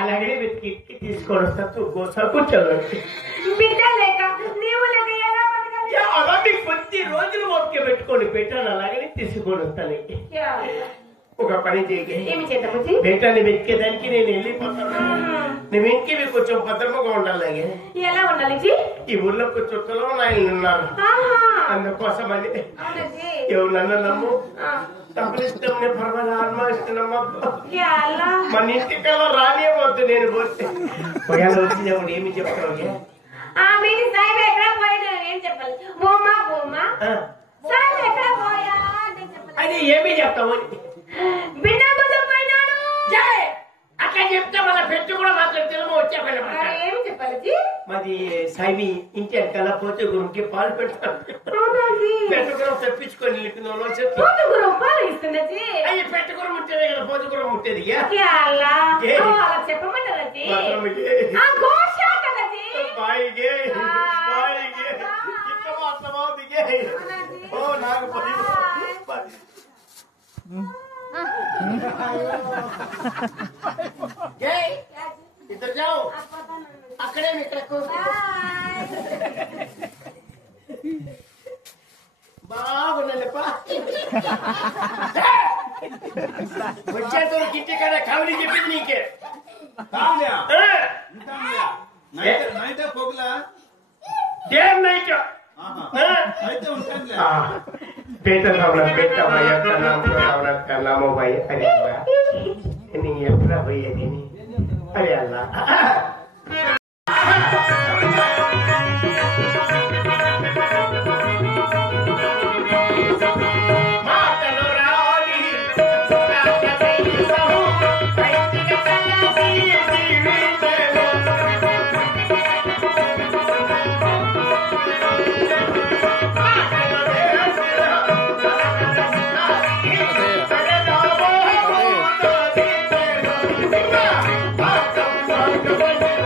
అలాగే వెతికి తీసుకొని వస్తా గోసా కూర్చోండి బిడ్డ లేక నీవు లేక ఎలా బతకాలి? అలాగే కొద్ది రోజులు ఓపిక పెట్టుకొని పెట్టాను అలాగే తీసుకొని వస్తాను ఒక పని ఏమి చేద్దాము బేటాన్ని వెతికేదానికి నేను వెళ్ళిపోతాను నువ్వు ఇంటికి కొంచెం భద్రమగా ఉండాలి ఎలా ఉండాలి ఈ ఊర్లో చుట్టలో నాయన ఉన్నారు అందుకోసం అని ఎవరు నన్ను నమ్ము డబ్బులు ఇష్టం పర్వాలేదు అనుమానిస్తున్నామ్మా మన ఇంటికల్లా రానివ్వద్దు నేను పోతే వచ్చినప్పుడు ఏమి చెప్తావు అది ఏమి చెప్తావు అట్లా చెప్తే మన పెట్టు కూడా మాత్రం తెలుగు వచ్చే మాది సాయి ఇంటి వెనకాల పోతే గురుకి పాలు పెడతాను పెట్టుకురం తెప్పించుకొని అయ్యి పెట్టుకురం ముట్టేది కదా పోతుకురం ముట్టేది इधर जाओ अकड़े में रखो బాగుండలేపా వచ్చేతో కిట్టి కాడ కావలి చెప్పింది నీకే నైట్ పోగులా డే నైట్ అయితే ఉంటాను बेटा रावला बेटा भैया का नाम तो रावला का नाम हो भाई अरे अल्लाह नहीं ये पूरा भैया जी नहीं अरे अल्लाह Bye.